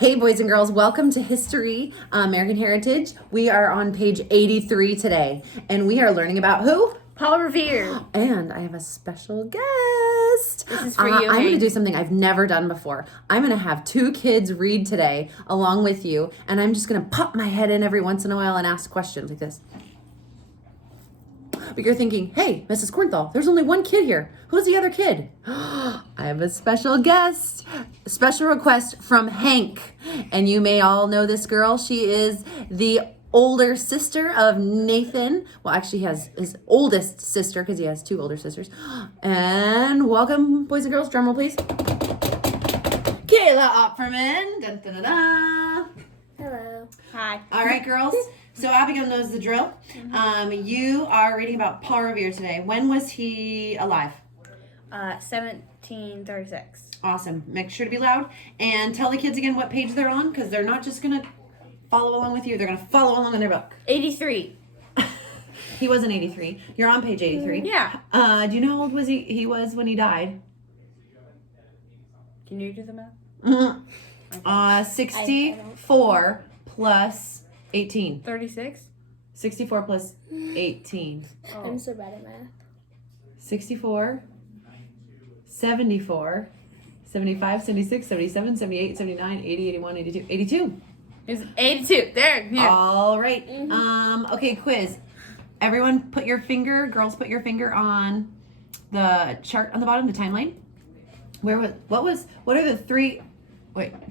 Hey, boys and girls, welcome to History, American Heritage. We are on page 83 today, and we are learning about who? Paul Revere. And I have a special guest. This is for you, I'm going to Hank. do something I've never done before. I'm going to have two kids read today along with you, and I'm just going to pop my head in every once in a while and ask questions like this. But you're thinking, hey, Mrs. Cornthal, there's only one kid here. Who's the other kid? I have a special guest, a special request from Hank. And you may all know this girl. She is the older sister of Nathan. Well, actually, he has his oldest sister because he has two older sisters. And welcome, boys and girls. Drum roll, please. Kayla Opferman. Dun, dun, dun, dun. Hello. Hi. All right, girls. So Abigail knows the drill. You are reading about Paul Revere today. When was he alive? 1736. Awesome. Make sure to be loud. And tell the kids again what page they're on, because they're not just going to follow along with you. They're going to follow along in their book. 83. He wasn't 83. You're on page 83. Yeah. Do you know how old was he was when he died? Can you do the math? 64 plus 18. 36. 64 plus 18. Oh. I'm so bad at math. 64, 74, 75, 76, 77, 78, 79, 80, 81, 82. 82. It's 82. There. Yeah. All right. Okay, quiz. Everyone girls put your finger on the chart on the bottom, the timeline. What are the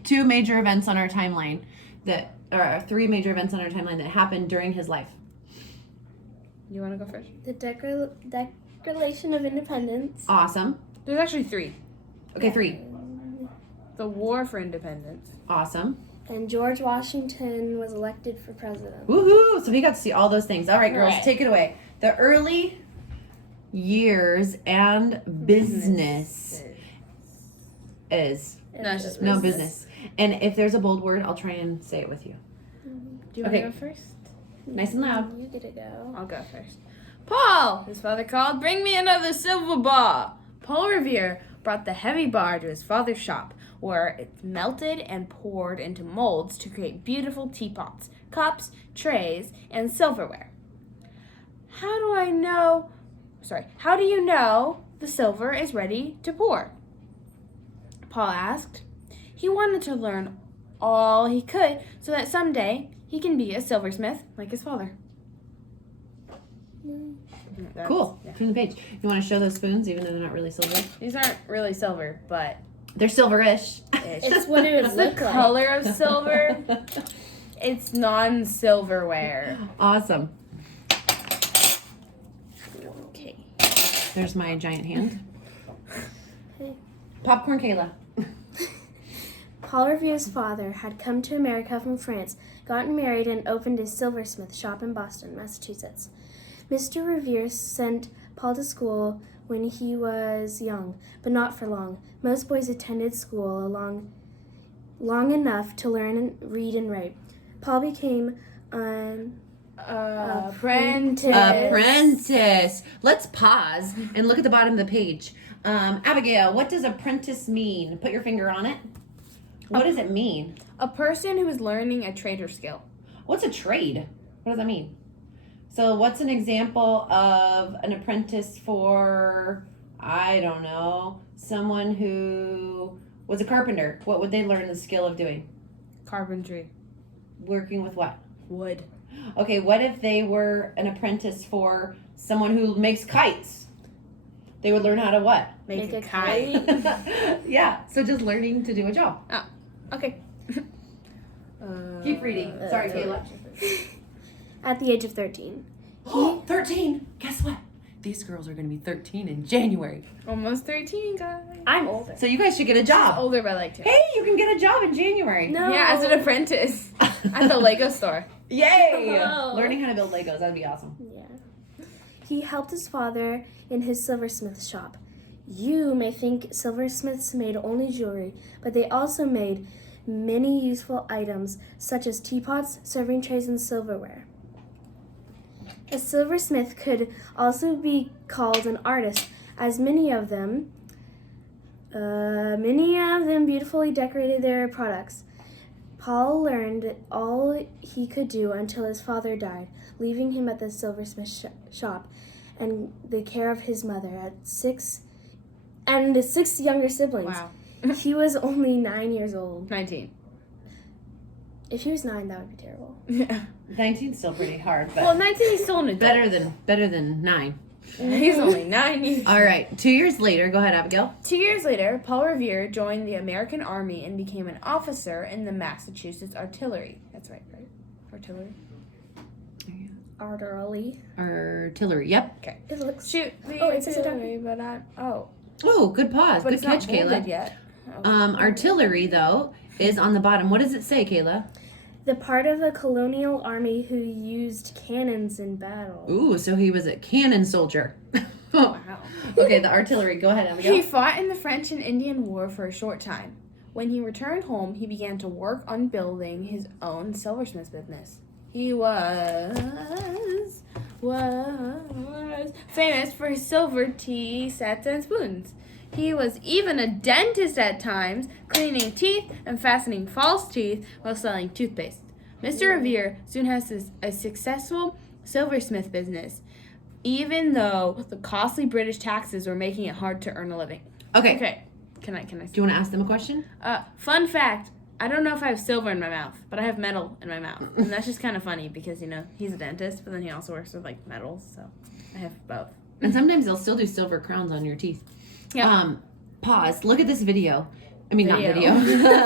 two major events on our timeline three major events on our timeline that happened during his life? You want to go first? The Declaration of Independence. Awesome. There's actually 3. Okay, 3. The War for Independence. Awesome. And George Washington was elected for president. Woohoo! So we got to see all those things. All right, girls, Right. take it away. The early years and business is No, it's just no business. And if there's a bold word, I'll try and say it with you. Do you want Okay. to go first? Nice and loud. You get to go. I'll go first. Paul, his father called, bring me another silver bar. Paul Revere brought the heavy bar to his father's shop, where it's melted and poured into molds to create beautiful teapots, cups, trays, and silverware. How do you know the silver is ready to pour? Paul asked. He wanted to learn all he could so that someday he can be a silversmith like his father. Cool. Yeah. Turn the page. You want to show those spoons, even though they're not really silver? These aren't really silver, but They're silverish. It's what it would it's the look like. color of silver. It's non-silverware. Awesome. Okay. There's my giant hand. Hey. Popcorn Kayla. Paul Revere's father had come to America from France, gotten married, and opened a silversmith shop in Boston, Massachusetts. Mr. Revere sent Paul to school when he was young, but not for long. Most boys attended school long enough to learn and read and write. Paul became an Apprentice. Let's pause and look at the bottom of the page. Abigail, what does apprentice mean? Put your finger on it. What does it mean? A person who is learning a trade or skill. What's a trade? What does that mean? So what's an example of an apprentice for, I don't know, someone who was a carpenter? What would they learn the skill of doing? Carpentry. Working with what? Wood. Okay, what if they were an apprentice for someone who makes kites? They would learn how to what? Make a kite. kite. Yeah, so just learning to do a job. Oh, okay. Keep reading. Sorry, Kayla. at the age of 13. 13. Guess what? These girls are going to be 13 in January. Almost 13, guys. I'm older. So you guys should get a job. Older by like 2. Hey, you can get a job in January. No. Yeah, as an apprentice at the Lego store. Yay! Oh. Learning how to build Legos. That'd be awesome. Yeah. He helped his father in his silversmith shop. You may think silversmiths made only jewelry, but they also made many useful items such as teapots, serving trays, and silverware. A silversmith could also be called an artist, as many of them beautifully decorated their products. Paul learned all he could do until his father died, leaving him at the silversmith shop and the care of his mother and his 6 younger siblings. Wow. He was only 9 years old. 19. If he was 9, that would be terrible. Yeah. 19's still pretty hard, but Well, 19 is still an adult. better than 9. He's only 9 years. All right, 2 years later, go ahead, Abigail. 2 years later, Paul Revere joined the American Army and became an officer in the Massachusetts Artillery. That's right? Artillery? Artillery. Yep. Okay. It looks. Shoot the Oh, it says artillery, but I... Oh. Oh, good pause. But Good it's not catch, bolded Kayla. yet. Oh. Artillery, though, is on the bottom. What does it say, Kayla? The part of a colonial army who used cannons in battle. Ooh, so he was a cannon soldier. Wow. Okay, the artillery. Go ahead, He Abigail. fought in the French and Indian War for a short time. When he returned home, he began to work on building his own silversmith business. He was famous for his silver tea sets and spoons. He was even a dentist at times, cleaning teeth and fastening false teeth while selling toothpaste. Mr. Revere soon has a successful silversmith business, even though the costly British taxes were making it hard to earn a living. Okay. Can I? Do you want to ask them a question? Fun fact. I don't know if I have silver in my mouth, but I have metal in my mouth. And that's just kind of funny because, he's a dentist, but then he also works with, metals, so I have both. And sometimes they'll still do silver crowns on your teeth. Yeah. Pause. Look at this video. I mean, not video.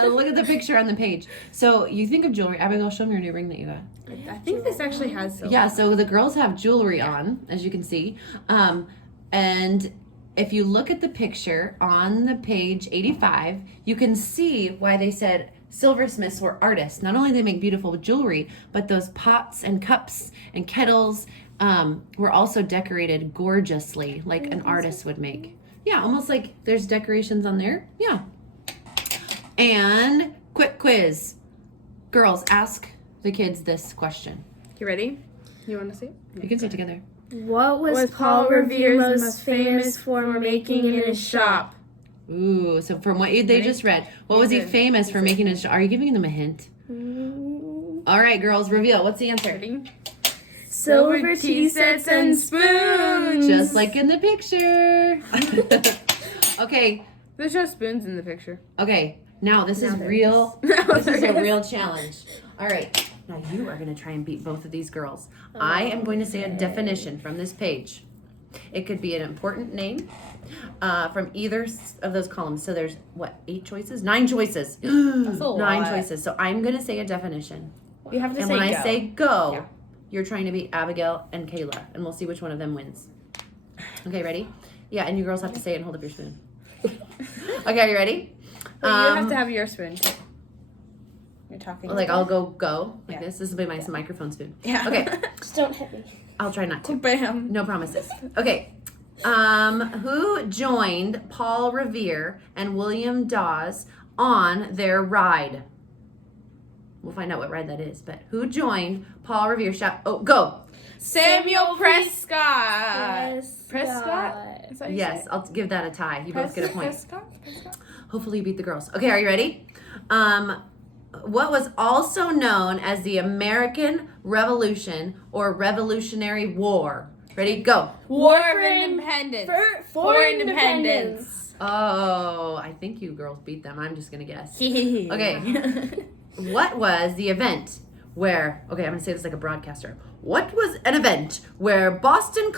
Look at the picture on the page. So you think of jewelry. Abigail, show me your new ring that you got. I think this actually has silver. Yeah, so the girls have jewelry on, as you can see. And if you look at the picture on the page 85, you can see why they said silversmiths were artists. Not only they make beautiful jewelry, but those pots and cups and kettles were also decorated gorgeously, like an artist would make. Yeah, almost like there's decorations on there. Yeah. And quick quiz. Girls, ask the kids this question. You ready? You want to see? You can say it together. What was Paul Revere most famous for making in his shop? Ooh, so from what they just read, what was he famous for making his shop? Are you giving them a hint? All right, girls, reveal. What's the answer? Ready? Silver tea sets and spoons. Just like in the picture. Okay. There's no spoons in the picture. Okay. Now this is there real. is. This is a real challenge. All right. Now you are going to try and beat both of these girls. I am going to say a definition from this page. It could be an important name from either of those columns. So there's 8 choices? 9 choices. That's a lot. 9 choices. So I'm going to say a definition. You have to And say when go. I say go, Yeah. you're trying to beat Abigail and Kayla, and we'll see which one of them wins. Okay, ready? Yeah, and you girls have to say it and hold up your spoon. Okay, are you ready? But you have to have your spoon too. You're talking. Like I'll go like Yeah. this. This will be my microphone spoon. Yeah. Okay, Just don't hit me. I'll try not to. Bam. No promises. Okay. Who joined Paul Revere and William Dawes on their ride? We'll find out what ride that is, but who joined Paul Revere shop? Oh, go. Samuel Prescott. Prescott. Prescott? Is that how you Yes, say I'll give that a tie. You both get a point. Prescott? Hopefully you beat the girls. Okay, are you ready? What was also known as the American Revolution or Revolutionary War? Ready? Go. War for Independence. For independence. Oh, I think you girls beat them. I'm just going to guess. Okay. Okay. What was the event where, okay, I'm going to say this like a broadcaster. What was an event where Boston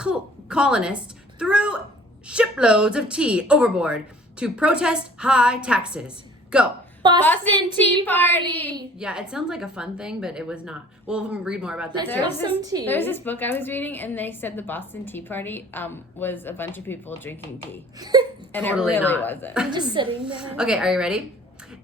colonists threw shiploads of tea overboard to protest high taxes? Go. Boston Tea Party. Yeah, it sounds like a fun thing, but it was not. We'll read more about that. There's too. some tea. There was this book I was reading, and they said the Boston Tea Party was a bunch of people drinking tea. And Totally it really not. wasn't. I'm just sitting there. Okay, are you ready?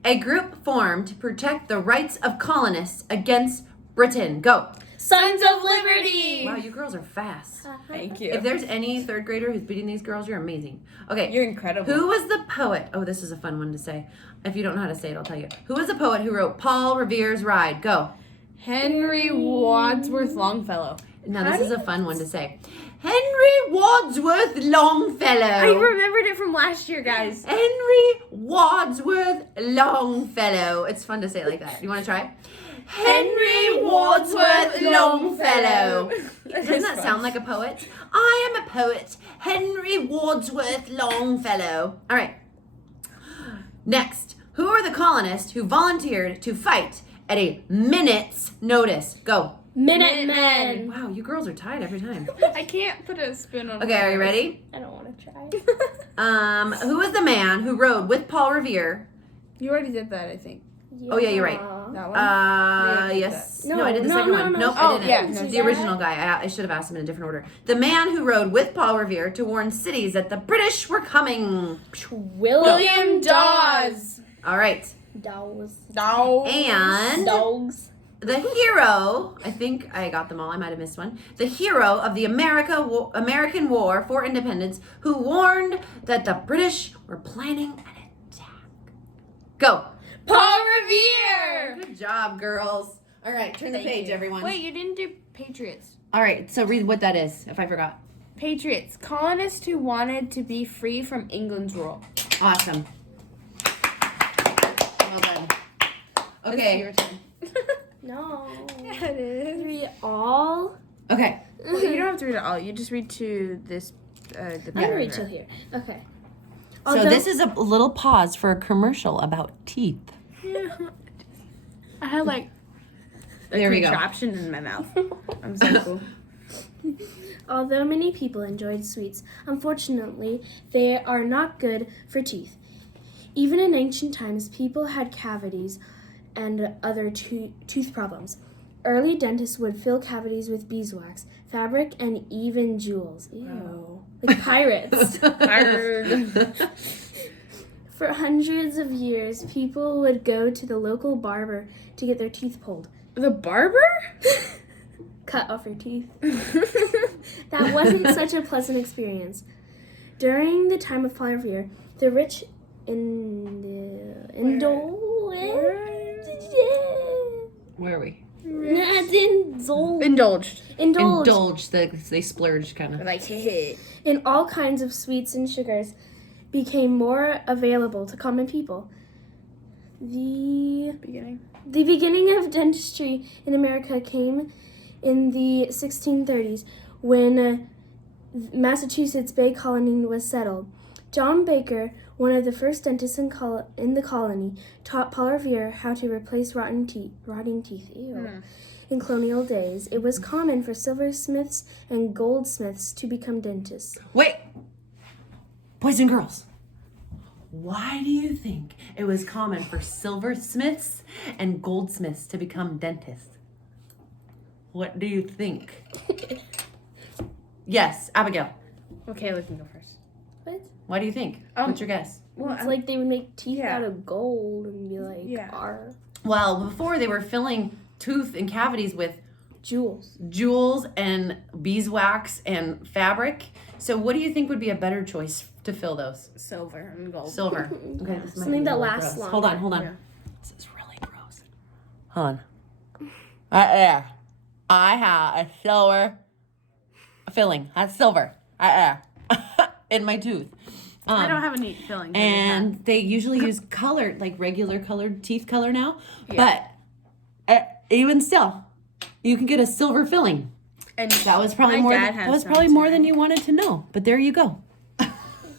A group formed to protect the rights of colonists against Britain. Go. Sons of Liberty. Wow, you girls are fast. Thank you. If there's any third grader who's beating these girls, you're amazing. Okay. You're incredible. Who was the poet? Oh, this is a fun one to say. If you don't know how to say it, I'll tell you. Who was the poet who wrote Paul Revere's Ride? Go. Henry Wadsworth Longfellow. Now, this is a fun one to say. Henry Wadsworth Longfellow. I remembered it from last year, guys. Henry Wadsworth Longfellow. It's fun to say it like that. You want to try? Henry Wadsworth Longfellow. Doesn't that sound like a poet? I am a poet. Henry Wadsworth Longfellow. All right. Next, who are the colonists who volunteered to fight at a minute's notice? Go. Minutemen. Wow, you girls are tied every time. I can't put a spin on Okay, are you ready? I don't want to try. Who was the man who rode with Paul Revere? You already did that, I think. Oh, yeah, you're right. That one? Yes. No, No, I did the no, second no, one. no. Nope, Oh, I didn't. yeah, no, The original guy. I should have asked him in a different order. The man who rode with Paul Revere to warn cities that the British were coming. William Dawes. All right. Dogs. And Dogs. the hero, I think I got them all. I might have missed one. The hero of the American War for Independence who warned that the British were planning an attack. Go. Paul Revere. Good job, girls. All right, turn the page, everyone. Wait, you didn't do Patriots. All right, so read what that is, if I forgot. Patriots, colonists who wanted to be free from England's rule. Awesome. Well done. Okay. It's your turn. No. Yeah, it is. Read all. Okay. Well, you don't have to read it all. You just read to this. The I'm paragraph. Rachel here. Okay. So this is a little pause for a commercial about teeth. I had like a There we go. contraption in my mouth. I'm so cool. Although many people enjoyed sweets, unfortunately, they are not good for teeth. Even in ancient times, people had cavities and other tooth problems. Early dentists would fill cavities with beeswax, fabric, and even jewels. Ew. Like pirates. For hundreds of years, people would go to the local barber to get their teeth pulled. The barber? Cut off your teeth. That wasn't such a pleasant experience. During the time of Paul Revere, the rich Where are we? Indulged. Indulge. They splurged, kind of. Like, hit. And all kinds of sweets and sugars became more available to common people. The beginning of dentistry in America came in the 1630s when Massachusetts Bay Colony was settled. John Baker, one of the first dentists in the colony, taught Paul Revere how to replace rotting teeth. Ew. In colonial days, it was common for silversmiths and goldsmiths to become dentists. Wait. Boys and girls, why do you think it was common for silversmiths and goldsmiths to become dentists? What do you think? Yes, Abigail. Okay, let me go first. What? Why do you think? What's your guess? Well, It's like they would make teeth Yeah. out of gold and be like, Yeah. "Arr." Well, before they were filling tooth and cavities with Jewels. jewels and beeswax and fabric. So what do you think would be a better choice to fill those? silver and gold. Silver. Okay, this might Something be a that little lasts gross. longer. Hold on. Yeah. This is really gross. Hold on. I have a silver filling. That's silver. In my tooth. I don't have any filling. And they usually use colored, like regular colored teeth color now. Yeah. But even still, you can get a silver filling. And That was probably my more. dad That has was some probably too. more than you wanted to know. But there you go.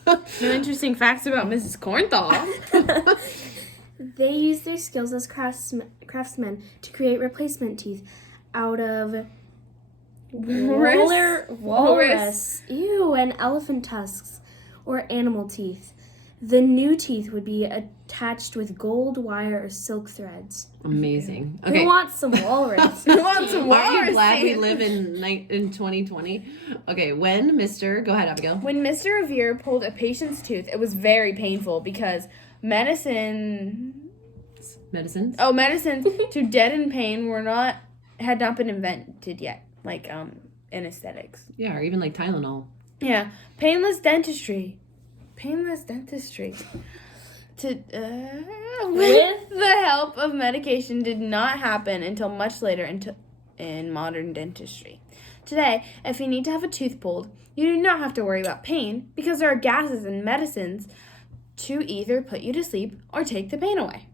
No interesting facts about Mrs. Cornthal. They used their skills as craftsmen to create replacement teeth out of walrus, and elephant tusks or animal teeth. The new teeth would be attached with gold wire or silk threads. Amazing. Who Okay. wants some walrus? Aren't you glad we live in 2020? Okay, go ahead, Abigail. When Mr. Revere pulled a patient's tooth, it was very painful because medicines to deaden pain had not been invented yet, like anesthetics. Yeah, or even like Tylenol. Yeah, painless dentistry. With the help of medication did not happen until much later in modern dentistry. Today, if you need to have a tooth pulled, you do not have to worry about pain because there are gases and medicines to either put you to sleep or take the pain away.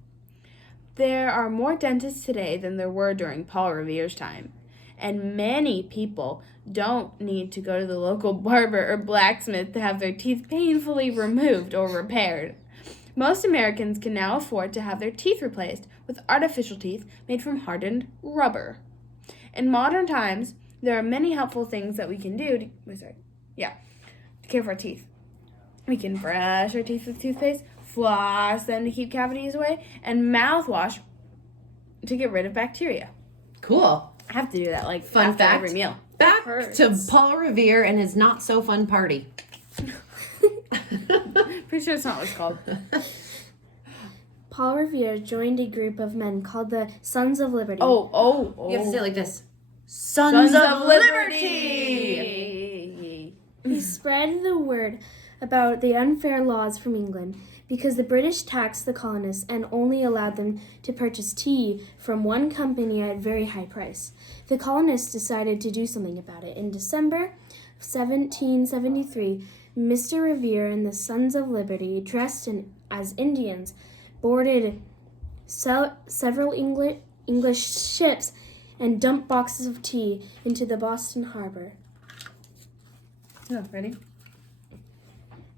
There are more dentists today than there were during Paul Revere's time, and many people don't need to go to the local barber or blacksmith to have their teeth painfully removed or repaired. Most Americans can now afford to have their teeth replaced with artificial teeth made from hardened rubber. In modern times, there are many helpful things that we can do to care for our teeth. We can brush our teeth with toothpaste, floss them to keep cavities away, and mouthwash to get rid of bacteria. Cool. I have to do that Fun after fact. every meal. Back to Paul Revere and his not so fun party. Pretty sure it's not what it's called. Paul Revere joined a group of men called the Sons of Liberty. Oh. You have to say it like this. Sons of Liberty! He spread the word about the unfair laws from England because the British taxed the colonists and only allowed them to purchase tea from one company at a very high price. The colonists decided to do something about it. In December 1773, Mr. Revere and the Sons of Liberty, dressed as Indians, boarded several English ships and dumped boxes of tea into the Boston harbor. No, ready?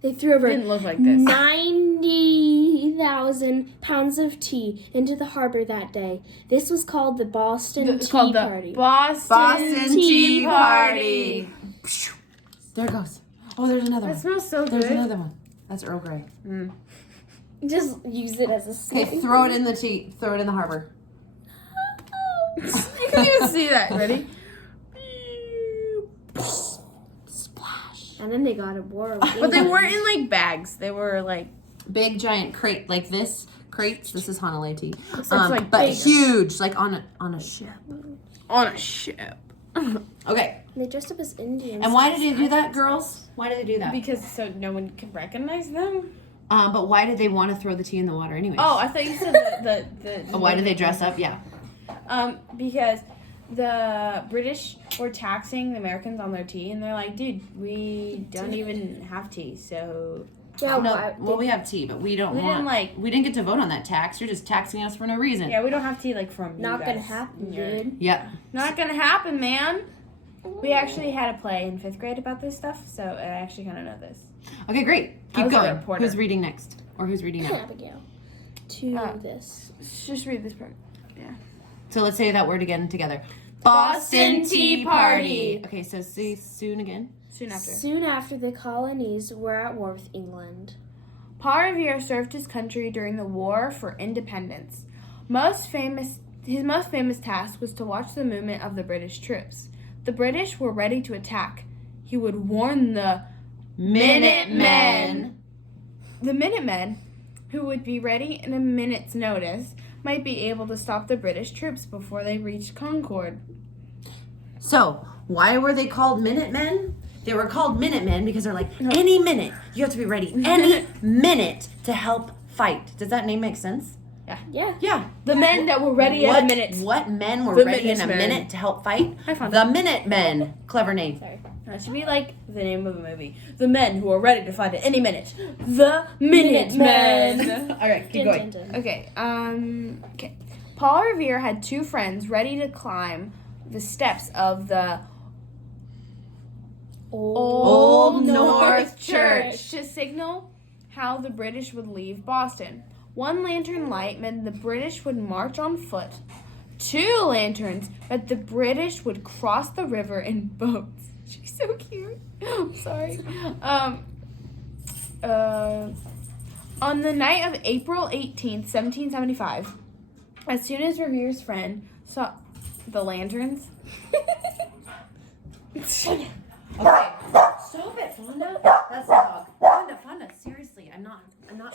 They threw over Didn't look like this. 90,000 pounds of tea into the harbor that day. This was called the Boston It's Tea called the Party. Boston Tea Party. There it goes. Oh, there's another That one. smells so There's good. another one. That's Earl Grey. Just use it as a Okay, snack. throw it in the tea. Throw it in the harbor. You can even see that. Ready? Splash. And then they got a war. But they weren't in like bags. They were like Big giant crate like this. Crates. This is Hanalei tea. Looks like but big. huge, like on a ship. on a ship. Okay. They dressed up as Indians. And why did they do that, girls? Why did they do that? Because so no one could recognize them. But why did they want to throw the tea in the water anyways? Oh, I thought you said the Why did they dress up? Yeah. Because the British were taxing the Americans on their tea, and they're like, dude, we don't even have tea, so Yeah, No, why? well, we have tea, but we don't We didn't, want. We didn't get to vote on that tax. You're just taxing us for no reason. yeah, we don't have tea like from you Not gonna guys. happen, You're- dude. Yep. Not gonna happen, man. We actually had a play in 5th grade about this stuff, so I actually kind of know this. Okay, great. I Keep was a going. reporter. Who's reading next? Or who's reading now? Abigail. To this. Just read this part. So let's say that word again together. Boston Tea Party. Okay, so say soon again. Soon after. Soon after, the colonies were at war with England. Paul Revere served his country during the War for Independence. His most famous task was to watch the movement of the British troops. The British were ready to attack. He would warn the Minutemen. The Minutemen, who would be ready in a minute's notice, might be able to stop the British troops before they reached Concord. So, why were they called Minutemen? They were called Minutemen because they're like, any minute, you have to be ready any minute to help fight. Does that name make sense? Yeah. Yeah. The men that were ready in a minute. What men were The ready in a Minutemen. minute to help fight? I found The Minutemen. Clever name. Sorry. That should be like the name of a movie. The men who are ready to fight at any minute. The Minutemen. All right, keep Dun, going. dun, dun. Okay, okay. Paul Revere had two friends ready to climb the steps of the Old North Church to signal how the British would leave Boston. One lantern light meant the British would march on foot. Two lanterns meant the British would cross the river in boats. She's so cute. I'm sorry. On the night of April 18th, 1775, as soon as Revere's friend saw the lanterns. Okay. Stop it, Fonda. That's the dog. Fonda, seriously, I'm not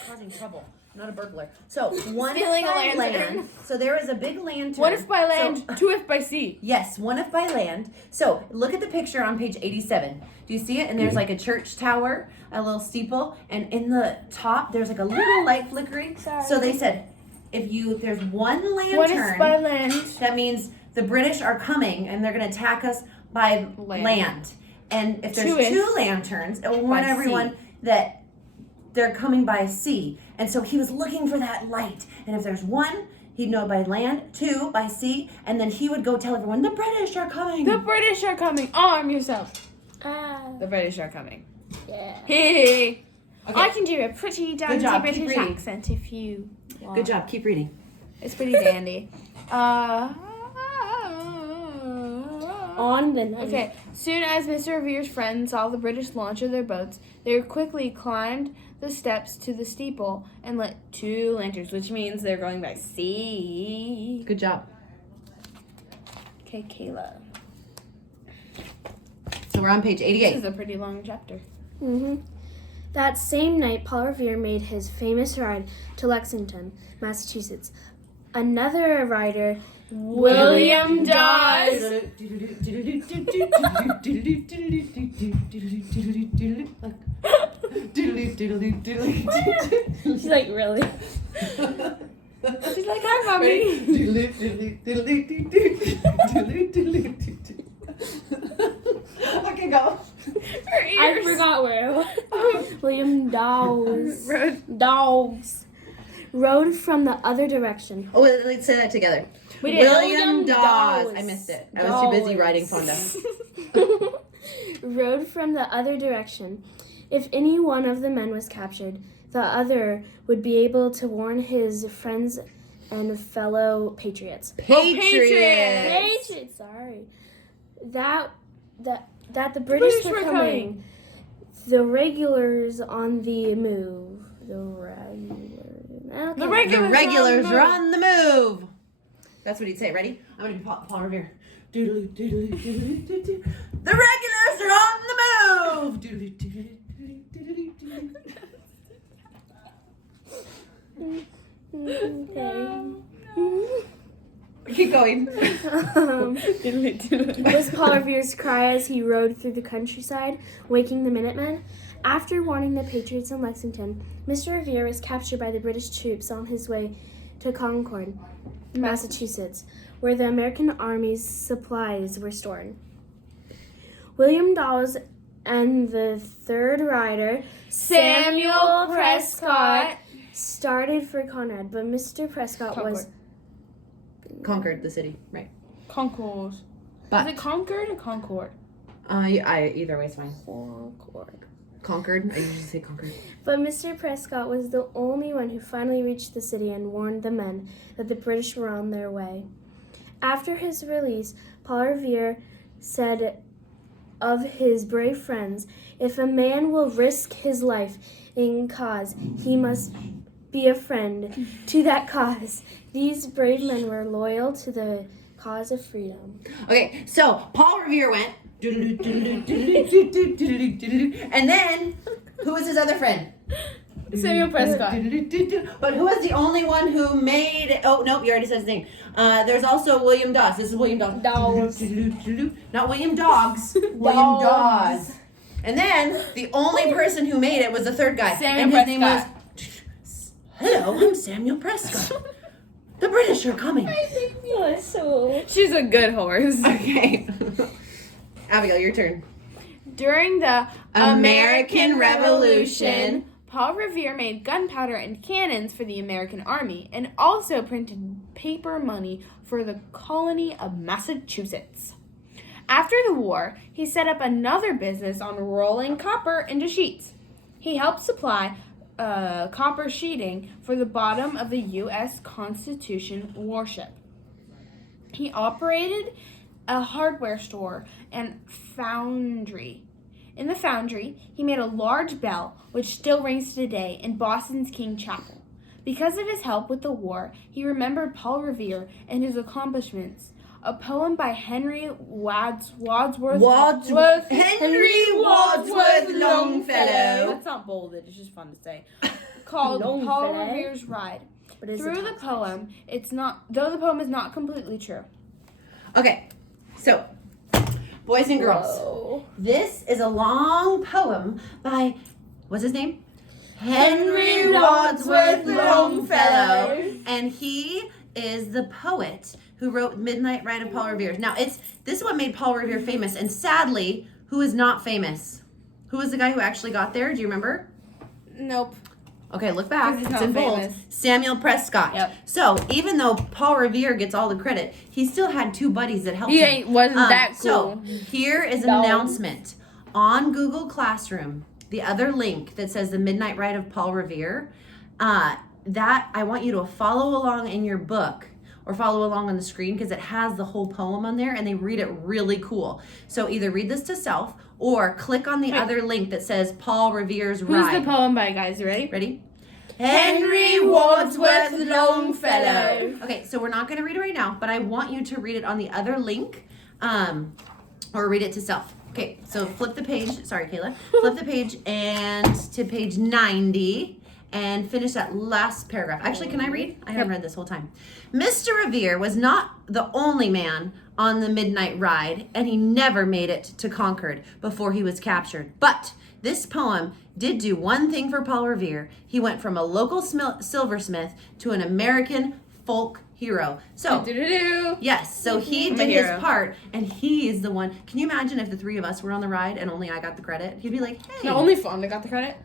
causing trouble. I'm not a burglar. So, one Stealing if a by lantern. land. So there is a big lantern. One if by land, So- two if by sea. Yes, one if by land. So look at the picture on page 87. Do you see it? And there's like a church tower, a little steeple, and in the top there's like a little light flickering. Sorry. So they said, if there's one lantern, One if by land. that means the British are coming and they're going to attack us by Land. land. And if there's Two-ish. 2 lanterns, it will warn By everyone sea. that they're coming by sea. And so he was looking for that light. And if there's 1, he'd know by land, 2 by sea, and then he would go tell everyone, the British are coming. The British are coming. Arm yourself. Ah, The British are coming. yeah. Hey. Okay. I can do a pretty dandy job. Keep British reading. accent if you want. Good job. Keep reading. It's pretty dandy. On the night. Okay, soon as Mr. Revere's friends saw the British launch of their boats, they quickly climbed the steps to the steeple and lit 2 lanterns, which means they're going by sea. Good job. Okay, Kayla. So we're on page This 88. is a pretty long chapter. That same night, Paul Revere made his famous ride to Lexington, Massachusetts. Another rider, William Dawes. She's like, really? She's like, hi, mommy. Okay, go. Her ears. I forgot where it was. William Dawes. Dogs. Rode from the other direction. Oh, let's say that together. We did. William Dawes. Dawes. I missed it. I was too busy writing Fonda. Rode from the other direction. If any one of the men was captured, the other would be able to warn his friends and fellow patriots. Patriots. Patriots, sorry. That the British were coming. The regulars on the move. The regulars are on the move. That's what he'd say. Ready? I'm going to do Paul Revere. The regulars are on the move. Keep going. Was Paul Revere's cry as he rode through the countryside, waking the Minutemen. After warning the Patriots in Lexington, Mr. Revere was captured by the British troops on his way to Concord, Massachusetts, where the American Army's supplies were stored. William Dawes and the third rider, Samuel Prescott. started for Conrad, but Mr. Prescott was Conquered the city. Right. Concord. But Is it Concord or Concord? either way is fine. Concord. Conquered. I usually say conquered. But Mr. Prescott was the only one who finally reached the city and warned the men that the British were on their way. After his release, Paul Revere said of his brave friends, "If a man will risk his life in cause, he must be a friend to that cause." These brave men were loyal to the cause of freedom. Okay, so Paul Revere went. And then, who was his other friend? Samuel Prescott. But who was the only one who made... Oh, nope, you already said his name. There's also William Dawes. This is William Dawes. Dawes. Not William Dogs. William Dawes. And then, the only person who made it was the third guy. Samuel and his name was... Prescott. Hello, I'm Samuel Prescott. The British are coming. She's a good horse. Okay. Abigail, your turn. During the American Revolution, Paul Revere made gunpowder and cannons for the American Army and also printed paper money for the colony of Massachusetts. After the war, he set up another business on rolling copper into sheets. He helped supply copper sheeting for the bottom of the U.S. Constitution warship. He operated a hardware store and foundry. In the foundry, he made a large bell, which still rings today in Boston's King Chapel. Because of his help with the war, he remembered Paul Revere and his accomplishments. A poem by Henry Wadsworth Longfellow. That's not bolded, it's just fun to say. Called Paul Longfellow. Revere's Ride. But is Through the poem, though the poem is not completely true. Okay, so, boys and girls, this is a long poem by, what's his name? Henry Wadsworth Longfellow. And he is the poet who wrote Midnight Ride of Paul Revere. Now, this is what made Paul Revere famous, and sadly, who is not famous? Who was the guy who actually got there? Do you remember? Nope. Okay, look back. He's It's not in bold. famous. Samuel Prescott. Yep. So, even though Paul Revere gets all the credit, he still had two buddies that helped He him. wasn't that cool. So, here is an No. announcement. On Google Classroom, the other link that says The Midnight Ride of Paul Revere, that I want you to follow along in your book or follow along on the screen because it has the whole poem on there and they read it really cool. So either read this to self or click on the other link that says Paul Revere's Who's Ride. the poem by, guys? You ready? Ready? Henry Wadsworth Longfellow. Okay, so we're not going to read it right now, but I want you to read it on the other link or read it to self. Okay, so flip the page. Sorry, Kayla. Flip the page and to page 90 and finish that last paragraph. Actually, can I read? I haven't read this whole time. Mr. Revere was not the only man on the midnight ride, and he never made it to Concord before he was captured. But this poem did do one thing for Paul Revere. He went from a local silversmith to an American folk hero. So, yes, so he did his part, and he is the one. Can you imagine if the three of us were on the ride and only I got the credit? He'd be like, hey. No, only Fonda got the credit.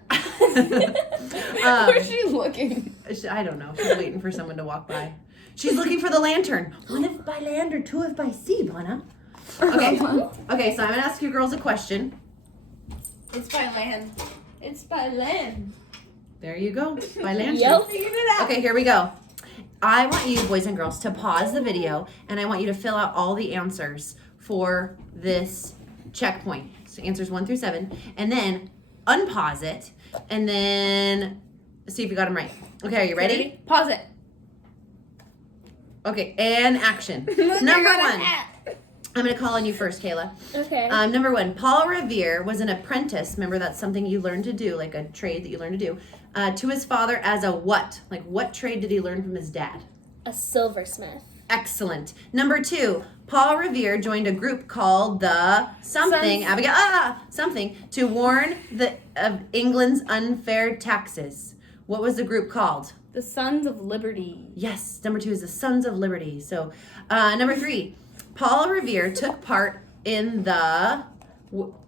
Where's she looking? I don't know. She's waiting for someone to walk by. She's looking for the lantern. One if by land or two if by sea, Bonna. Okay. Okay, so I'm going to ask you girls a question. It's by land. It's by land. There you go. By lantern. Yep. Figured it out. Okay, here we go. I want you, boys and girls, to pause the video, and I want you to fill out all the answers for this checkpoint. So answers 1 through 7, and then unpause it, and then see if you got them right. Okay, are you ready? Pause it. Okay, and action. Number 1. I'm going to call on you first, Kayla. Okay. Number 1, Paul Revere was an apprentice. Remember, that's something you learn to do, like a trade that you learn to do, to his father as a what? Like, what trade did he learn from his dad? A silversmith. Excellent. Number 2, Paul Revere joined a group called the something, something, to warn of England's unfair taxes. What was the group called? The Sons of Liberty. Yes, number 2 is the Sons of Liberty. So, number 3, Paul Revere took part in the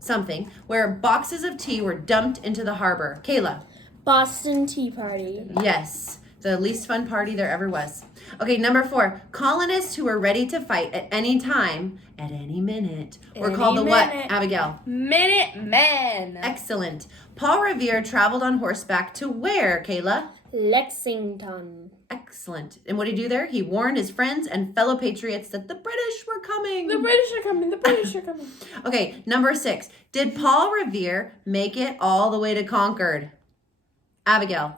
something where boxes of tea were dumped into the harbor. Kayla. Boston Tea Party. Yes, the least fun party there ever was. Okay, number 4, colonists who were ready to fight at any time, at any minute, were called the what, Abigail? Minutemen. Excellent. Paul Revere traveled on horseback to where, Kayla? Lexington. Excellent. And what did he do there? He warned his friends and fellow patriots that the British were coming. The British are coming. The British are coming. Okay, number 6. Did Paul Revere make it all the way to Concord? Abigail.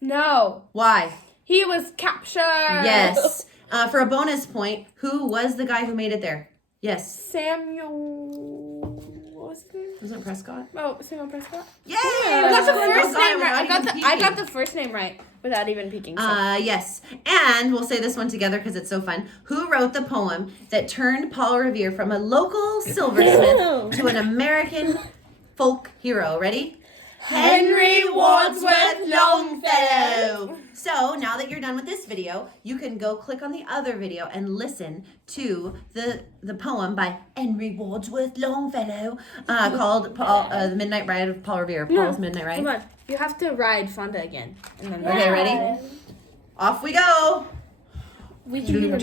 No. Why? He was captured. Yes. For a bonus point, who was the guy who made it there? Yes. Samuel. What was his name? Wasn't it Prescott? Oh, Samuel Prescott. Yay! I got the first Oh, name right. without even I got peeking. the first name right without even peeking. So. Yes. And we'll say this one together because it's so fun. Who wrote the poem that turned Paul Revere from a local silversmith to an American folk hero? Ready? Henry Wadsworth Longfellow. So now that you're done with this video, you can go click on the other video and listen to the poem by Henry Wadsworth Longfellow called The Midnight Ride of Paul Revere. Paul's Midnight Ride. Come on. You have to ride Fonda again. And then Okay, ready? Off we go. We can do the